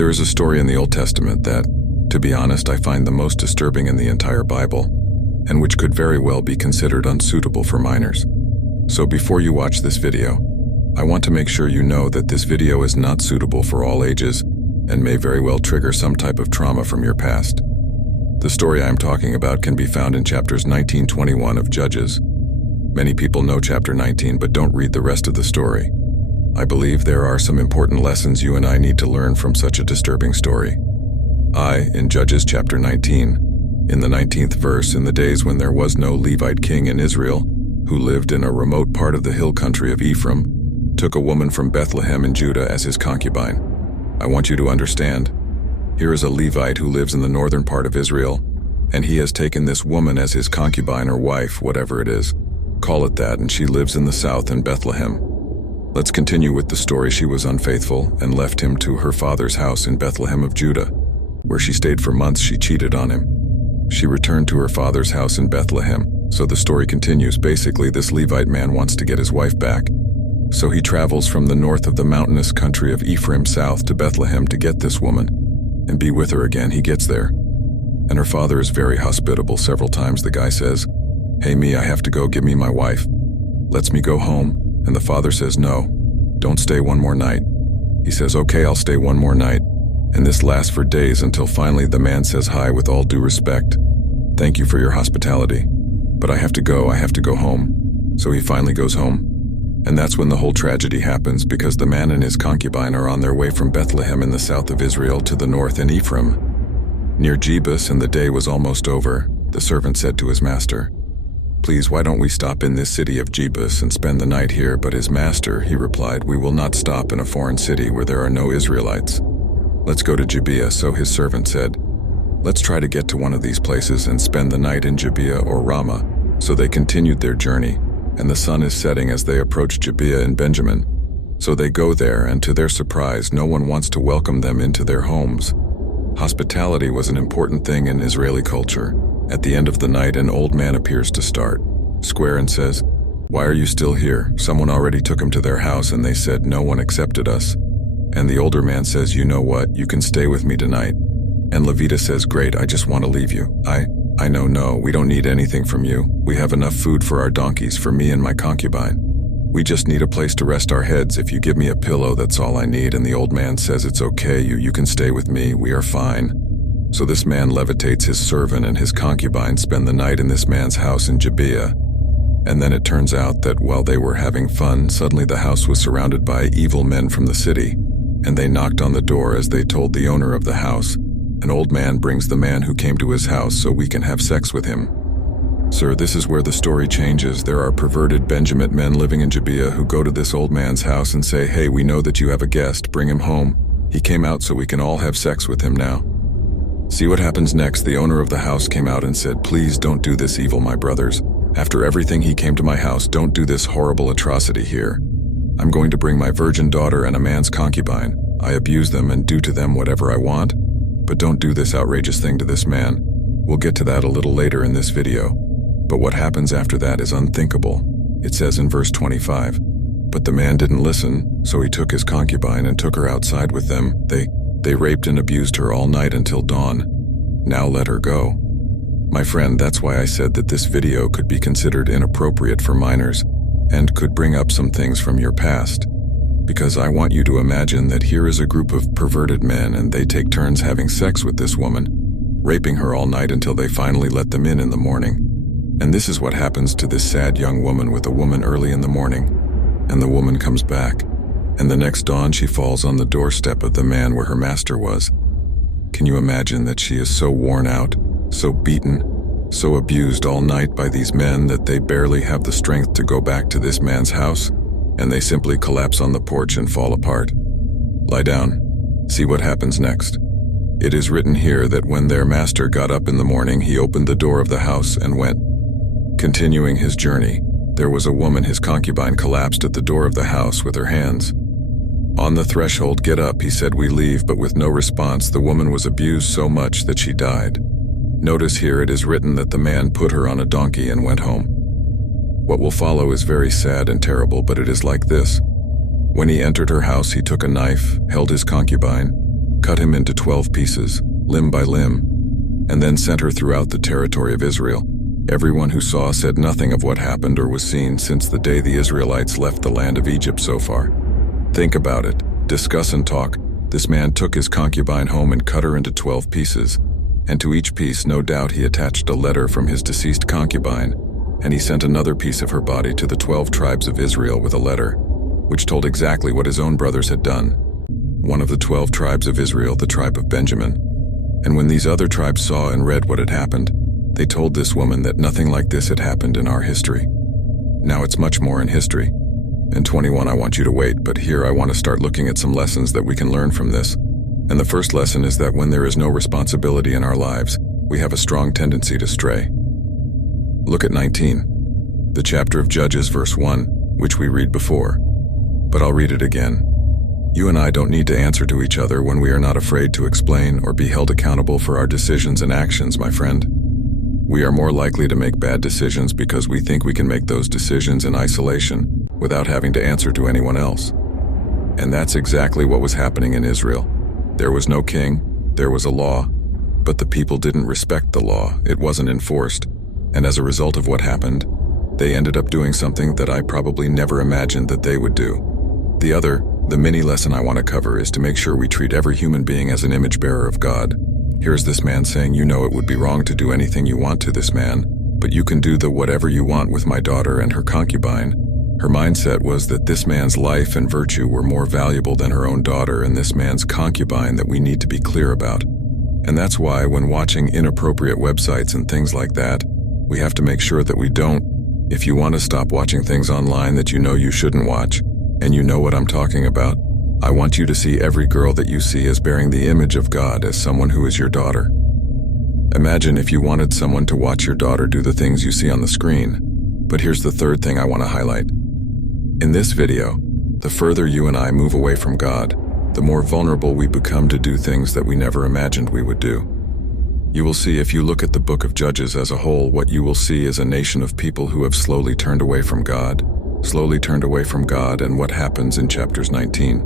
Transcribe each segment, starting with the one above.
There is a story in the Old Testament that, to be honest, I find the most disturbing in the entire Bible, and which could very well be considered unsuitable for minors. So before you watch this video, I want to make sure you know that this video is not suitable for all ages and may very well trigger some type of trauma from your past. The story I am talking about can be found in chapters 19-21 of Judges. Many people know chapter 19 but don't read the rest of the story. I believe there are some important lessons you and I need to learn from such a disturbing story. In Judges chapter 19, in the 19th verse, in the days when there was no Levite king in Israel, who lived in a remote part of the hill country of Ephraim, took a woman from Bethlehem in Judah as his concubine. I want you to understand, here is a Levite who lives in the northern part of Israel, and he has taken this woman as his concubine or wife, whatever it is. Call it that, and she lives in the south in Bethlehem. Let's continue with the story. She was unfaithful and left him to her father's house in Bethlehem of Judah, where she stayed for months. She cheated on him. She returned to her father's house in Bethlehem. So the story continues. Basically, this Levite man wants to get his wife back. So he travels from the north of the mountainous country of Ephraim south to Bethlehem to get this woman and be with her again. He gets there, and her father is very hospitable. Several times the guy says, "Hey me, I have to go, give me my wife." Lets me go home, and the father says, "No, don't stay one more night." He says, "Okay, I'll stay one more night." And this lasts for days until finally the man says, "Hi, with all due respect, thank you for your hospitality, but I have to go home." So he finally goes home. And that's when the whole tragedy happens, because the man and his concubine are on their way from Bethlehem in the south of Israel to the north in Ephraim, near Jebus, and the day was almost over. The servant said to his master, "Please, why don't we stop in this city of Jebus and spend the night here?" But his master, he replied, "We will not stop in a foreign city where there are no Israelites. Let's go to Gibeah." So his servant said, "Let's try to get to one of these places and spend the night in Gibeah or Ramah." So they continued their journey, and the sun is setting as they approach Gibeah in Benjamin. So they go there, and to their surprise, no one wants to welcome them into their homes. Hospitality was an important thing in Israeli culture. At the end of the night, an old man appears to start square and says, "Why are you still here? Someone already took him to their house and they said no one accepted us." And the older man says, "You know what? You can stay with me tonight." And Levita says, "Great, I just want to leave you. I know, no, we don't need anything from you. We have enough food for our donkeys, for me and my concubine. We just need a place to rest our heads. If you give me a pillow, that's all I need." And the old man says, "It's okay, you can stay with me. We are fine." So this man levitates his servant, and his concubine spend the night in this man's house in Gibeah. And then it turns out that while they were having fun, suddenly the house was surrounded by evil men from the city, and they knocked on the door as they told the owner of the house, "An old man brings the man who came to his house so we can have sex with him." Sir, this is where the story changes. There are perverted Benjamite men living in Gibeah who go to this old man's house and say, "Hey, we know that you have a guest, bring him home. He came out so we can all have sex with him now." See what happens next. The owner of the house came out and said, "Please don't do this evil, my brothers. After everything he came to my house, don't do this horrible atrocity here. I'm going to bring my virgin daughter and a man's concubine. I abuse them and do to them whatever I want, but don't do this outrageous thing to this man." We'll get to that a little later in this video. But what happens after that is unthinkable. It says in verse 25, "But the man didn't listen, so he took his concubine and took her outside with them. They raped and abused her all night until dawn. Now let her go." My friend, that's why I said that this video could be considered inappropriate for minors and could bring up some things from your past. Because I want you to imagine that here is a group of perverted men, and they take turns having sex with this woman, raping her all night until they finally let them in the morning. And this is what happens to this sad young woman with a woman early in the morning. And the woman comes back, and the next dawn she falls on the doorstep of the man where her master was. Can you imagine that she is so worn out, so beaten, so abused all night by these men that they barely have the strength to go back to this man's house, and they simply collapse on the porch and fall apart? Lie down. See what happens next. It is written here that when their master got up in the morning, he opened the door of the house and went. Continuing his journey, there was a woman, his concubine, collapsed at the door of the house with her hands on the threshold. "Get up," he said, "we leave," but with no response. The woman was abused so much that she died. Notice here it is written that the man put her on a donkey and went home. What will follow is very sad and terrible, but it is like this. When he entered her house, he took a knife, held his concubine, cut him into 12 pieces, limb by limb, and then sent her throughout the territory of Israel. Everyone who saw said nothing of what happened or was seen since the day the Israelites left the land of Egypt so far. Think about it, discuss and talk. This man took his concubine home and cut her into 12 pieces, and to each piece no doubt he attached a letter from his deceased concubine, and he sent another piece of her body to the 12 tribes of Israel with a letter, which told exactly what his own brothers had done. One of the 12 tribes of Israel, the tribe of Benjamin. And when these other tribes saw and read what had happened, they told this woman that nothing like this had happened in our history. Now it's much more in history. In 21, I want you to wait, but here I want to start looking at some lessons that we can learn from this. And the first lesson is that when there is no responsibility in our lives, we have a strong tendency to stray. Look at 19, the chapter of Judges, verse 1, which we read before. But I'll read it again. You and I don't need to answer to each other when we are not afraid to explain or be held accountable for our decisions and actions, my friend. We are more likely to make bad decisions because we think we can make those decisions in isolation without having to answer to anyone else. And that's exactly what was happening in Israel. There was no king, there was a law, but the people didn't respect the law, it wasn't enforced, and as a result of what happened, they ended up doing something that I probably never imagined that they would do. The mini lesson I want to cover is to make sure we treat every human being as an image bearer of God. Here's this man saying, you know it would be wrong to do anything you want to this man, but you can do the whatever you want with my daughter and her concubine. Her mindset was that this man's life and virtue were more valuable than her own daughter and this man's concubine that we need to be clear about. And that's why when watching inappropriate websites and things like that, we have to make sure that we don't. If you want to stop watching things online that you know you shouldn't watch, and you know what I'm talking about, I want you to see every girl that you see as bearing the image of God as someone who is your daughter. Imagine if you wanted someone to watch your daughter do the things you see on the screen. But here's the third thing I want to highlight. In this video, the further you and I move away from God, the more vulnerable we become to do things that we never imagined we would do. You will see if you look at the book of Judges as a whole, what you will see is a nation of people who have slowly turned away from God, and what happens in chapters 19.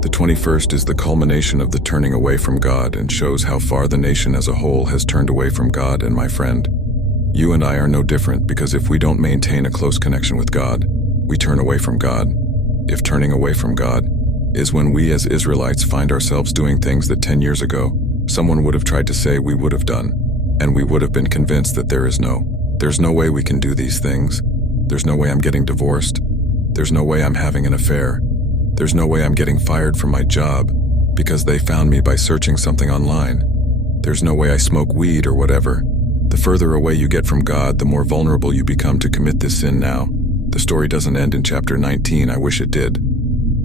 The 21st is the culmination of the turning away from God and shows how far the nation as a whole has turned away from God. And my friend, you and I are no different, because if we don't maintain a close connection with God, we turn away from God. If turning away from God is when we as Israelites find ourselves doing things that 10 years ago, someone would have tried to say we would have done, and we would have been convinced that there's no way we can do these things. There's no way I'm getting divorced. There's no way I'm having an affair. There's no way I'm getting fired from my job because they found me by searching something online. There's no way I smoke weed or whatever. The further away you get from God, the more vulnerable you become to commit this sin now. The story doesn't end in chapter 19, I wish it did.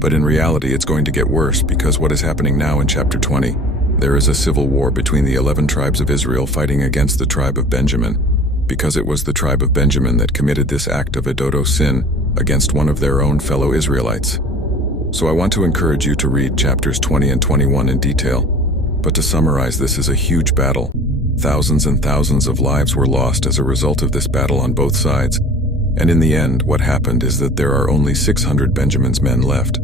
But in reality, it's going to get worse, because what is happening now in chapter 20, there is a civil war between the 11 tribes of Israel fighting against the tribe of Benjamin, because it was the tribe of Benjamin that committed this act of idoto sin against one of their own fellow Israelites. So I want to encourage you to read chapters 20 and 21 in detail. But to summarize, this is a huge battle. Thousands and thousands of lives were lost as a result of this battle on both sides. And in the end, what happened is that there are only 600 Benjamin's men left.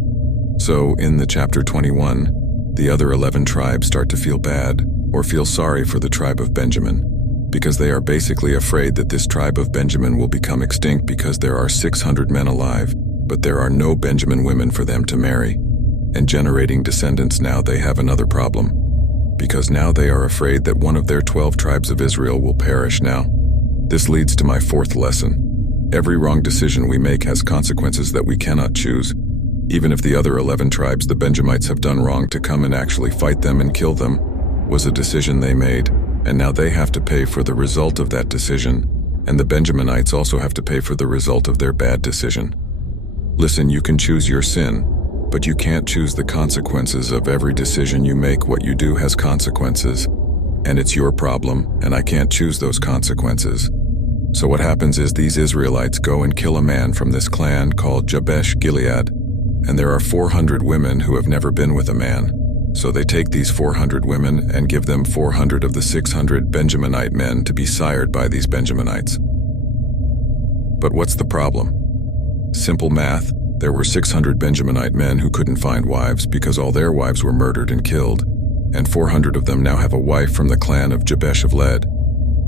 So in the chapter 21, the other 11 tribes start to feel bad or feel sorry for the tribe of Benjamin, because they are basically afraid that this tribe of Benjamin will become extinct because there are 600 men alive, but there are no Benjamin women for them to marry. And generating descendants, now they have another problem, because now they are afraid that one of their 12 tribes of Israel will perish now. This leads to my fourth lesson. Every wrong decision we make has consequences that we cannot choose. Even if the other 11 tribes the Benjamites have done wrong to come and actually fight them and kill them was a decision they made, and now they have to pay for the result of that decision, and the Benjaminites also have to pay for the result of their bad decision. Listen, you can choose your sin, but you can't choose the consequences of every decision you make. What you do has consequences, and it's your problem, and I can't choose those consequences. So what happens is these Israelites go and kill a man from this clan called Jabesh Gilead, and there are 400 women who have never been with a man. So they take these 400 women and give them 400 of the 600 Benjaminite men to be sired by these Benjaminites. But what's the problem? Simple math, There were 600 Benjaminite men who couldn't find wives because all their wives were murdered and killed, and 400 of them now have a wife from the clan of Jabesh of Led.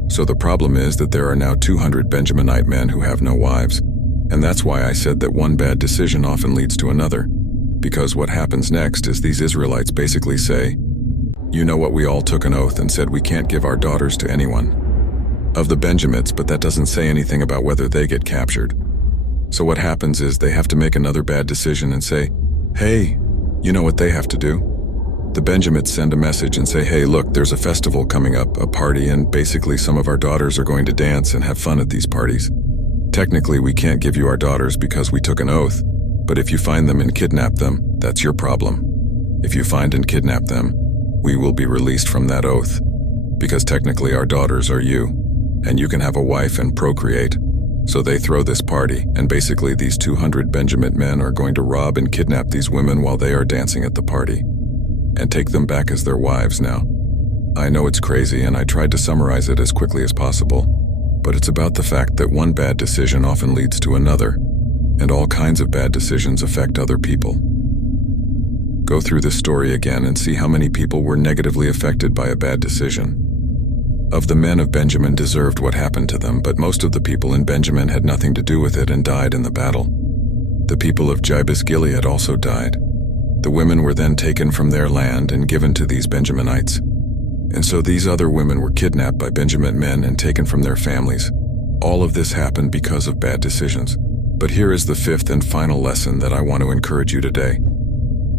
So the problem is that there are now 200 Benjaminite men who have no wives, and that's why I said that one bad decision often leads to another, because what happens next is these Israelites basically say, you know what, we all took an oath and said we can't give our daughters to anyone of the Benjamites, but that doesn't say anything about whether they get captured. So what happens is they have to make another bad decision and say, hey, you know what they have to do? The Benjamites send a message and say, hey, look, there's a festival coming up, a party, and basically some of our daughters are going to dance and have fun at these parties. Technically, we can't give you our daughters because we took an oath, but if you find them and kidnap them, that's your problem. If you find and kidnap them, we will be released from that oath, because technically our daughters are you, and you can have a wife and procreate. So they throw this party, and basically these 200 Benjamite men are going to rob and kidnap these women while they are dancing at the party, and take them back as their wives now. I know it's crazy, and I tried to summarize it as quickly as possible, but it's about the fact that one bad decision often leads to another, and all kinds of bad decisions affect other people. Go through this story again and see how many people were negatively affected by a bad decision. Of the men of Benjamin deserved what happened to them, but most of the people in Benjamin had nothing to do with it and died in the battle. The people of Jabesh Gilead also died. The women were then taken from their land and given to these Benjaminites. And so these other women were kidnapped by Benjamin men and taken from their families. All of this happened because of bad decisions. But here is the fifth and final lesson that I want to encourage you today.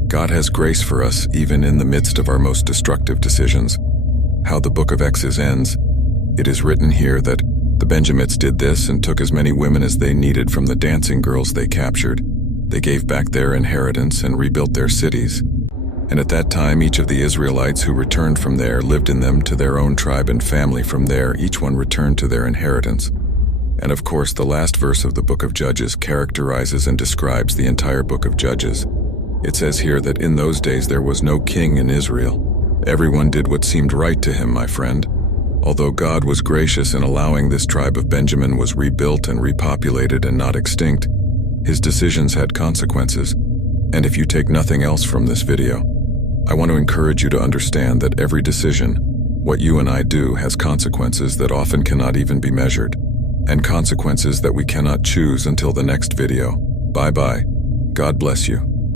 God has grace for us even in the midst of our most destructive decisions. How the book of Exodus ends, it is written here that the Benjamites did this and took as many women as they needed from the dancing girls they captured. They gave back their inheritance and rebuilt their cities. And at that time, each of the Israelites who returned from there lived in them to their own tribe and family. From there, each one returned to their inheritance. And of course, the last verse of the book of Judges characterizes and describes the entire book of Judges. It says here that in those days there was no king in Israel. Everyone did what seemed right to him, my friend. Although God was gracious in allowing this tribe of Benjamin was rebuilt and repopulated and not extinct, his decisions had consequences. And if you take nothing else from this video, I want to encourage you to understand that every decision, what you and I do, has consequences that often cannot even be measured, and consequences that we cannot choose until the next video. Bye-bye. God bless you.